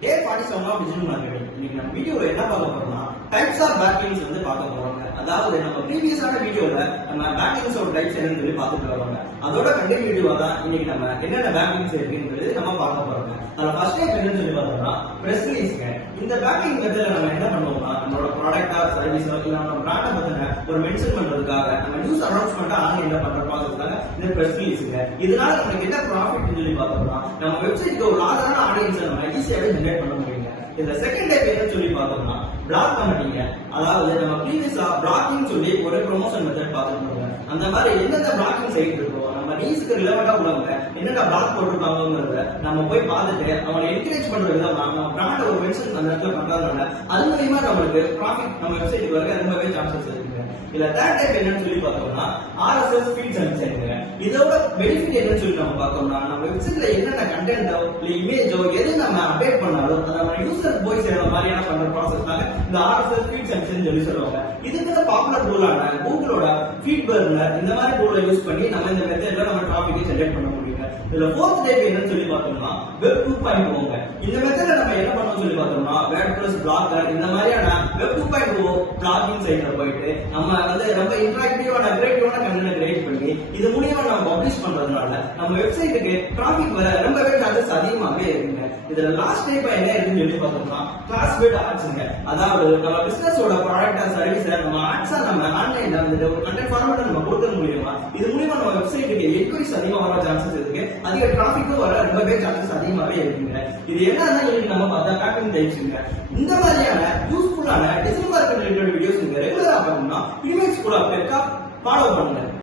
Day 47 of digital marketing. இன்னைக்கு நம்ம வீடியோல என்ன பார்க்க போறோம்னா டைப்ஸ் ஆஃப் பேக்லிங்க்ஸ் வந்து பார்க்க போறோம். அதாவது நம்ம ப்ரீவியஸான வீடியோல நம்ம பேக்லிங்க்ஸ் ஓட டைப்ஸ் என்னன்னு சொல்லி பார்த்துட்டு வரோங்க. அதோட கண்டினியூட்டிவா தான் இன்னைக்கு நம்ம என்னென்ன பேக்லிங்க்ஸ் இருக்குன்றது நம்ம பார்க்க போறோம். அதுல ஃபர்ஸ்ட் டைப் என்னன்னு சொல்லி பார்த்தோம்னா பிரஸ் ரிலீஸ்ங்க. இந்த பேக்லிங் மெத்தட்ல நம்ம என்ன பண்ணுவோம்னா நம்மளோட ப்ராடக்ட்டா சர்வீஸ் இல்ல நம்ம பிராண்ட பத்தின ஒரு மென்ஷன் பண்றதுக்காக நம்ம நியூஸ் அனௌன்ஸ்மென்ட்டா ஆன்லைன்ல பண்ற ப்ராசஸ் தான் இந்த பிரஸ் ரிலீஸ்ங்க. இதனால நமக்கு என்ன ப்ராஃபிட்னு சொல்லி பார்த்தோம்னா நம்ம வெப்சைட்க்கு ஒரு லார்ஜான ஆடியன்ஸை நம்ம ஈஸியாவே ஜெனரேட் பண்ண முடியுங்க. இந்த செகண்ட் டைப் என்ன சொல்லி பார்த்தோம்னா பிளாக் கமெண்டிங்க. அதாவது நம்ம ப்ரீவியஸா பிளாக்கிங் சொல்லி ஒரு ப்ரொமோஷன் மெத்தட் பார்த்துருக்கோங்க. அந்த மாதிரி எந்தெந்த பிளாக்கிங் சைட் இருக்கோ நம்ம நீஸ்க்கு ரிலவெண்டா உள்ளவங்க என்னென்ன பிளாக் போட்டுருக்காங்கிறத நம்ம போய் பார்த்துட்டு அவங்களை என்கரேஜ் பண்ற விதமா நம்ம பிராண்ட் ஒரு மென்ஷன் அந்த இடத்துல பண்றதுனால அது மூலியமா நம்மளுக்கு ப்ராஃபிட் நம்ம வெப்சைட்டுக்கு வர ரொம்பவே சான்சஸ் இருக்குங்க. இதுல தேர்ட் டைப் என்னன்னு சொல்லி பார்த்தோம்னா RSS ஃபீட்ஸ் அண்ட் சென்ட்ங்க. இதோட பெனிஃபிட் என்னன்னு சொல்லி நம்ம பார்த்தோம்னா நம்ம வெப்சைட்ல என்னென்ன கண்டென்ட்டோ இல்ல இமேஜோ எது நம்ம அப்டேட் பண்ணாலும் அதை நம்ம யூசர் போய் சேர்ற மாதிரியான பண்ற ப்ராசஸ்னால இந்த RSS ஃபீட்ஸ் அண்ட் சென்ட் சொல்லி சொல்லுவாங்க. இதுக்கு பாப்புலர் டூலான கூகுளோட ஃபீட் பர்னர் இந்த மாதிரி டூலை யூஸ் பண்ணி நம்ம இந்த மெத்தட்ல நம்ம ட்ராஃபிக்கை ஜெனரேட் பண்ண முடியுங்க. இதுல ஃபோர்த் டைப் என்னன்னு சொல்லி பார்த்தோம்னா வெப் 2.0ங்க. இந்த மெத்தட்ல நம்ம என்ன பண்ணணும்னு சொல்லி பார்த்தோம்னா வேர்ட்பிரஸ் பிளாகர் இந்த மாதிரியான வெப் 2.0 பிளாகிங் சைட்ல போயிட்டு நம்ம வந்து ரொம்ப இன்டராக்டிவான கிரியேட்டிவான கண்டென்ட் கிரியேட் பண்ணி இது மூலமா நம்ம பப்ளிஷ் பண்றதுனால நம்ம வெப்சைட்டுக்கு டிராஃபிக் வர ரொம்பவே சான்சஸ் அதிகமாகவே இருக்குங்க. இதுல லாஸ்ட் டைப் என்ன இருக்குன்னு சொல்லி பார்த்தோம்னா கிளாஸ்பேட் ஆட்ஸ்ங்க. அதாவது நம்ம பிசினஸோட ப்ராடக்ட் அண்ட் சர்வீஸ் நம்ம ஆட்ஸா நம்ம ஆன்லைன்ல வந்து ஒரு கண்டென்ட் ஃபார்மேட் நம்ம கொடுக்கறது மூலியமா இது மூலியமா நம்ம வெப்சைட்டுக்கு என்கொயரிஸ் அதிகமா வர சான்சஸ் இருக்கு. அதிக டிராஃபிக்கும் வர ரொம்பவே சான்சஸ் அதிகமாகவே இருக்குங்க. இது என்னன்னா இன்னைக்கு நம்ம பார்த்தா பேக்கிங் டைப்ஸ்ங்க. இந்த மாதிரியான யூஸ்ஃபுல்லான டிஜிட்டல் மார்க்கெட் ரிலேட்டட் வீடியோஸ் நீங்க ரெகுலரா பண்ணணும்னா இனிமேல் ஸ்கூல் ஆஃப் டெக்கா ஃபாலோ பண்ணுங்க.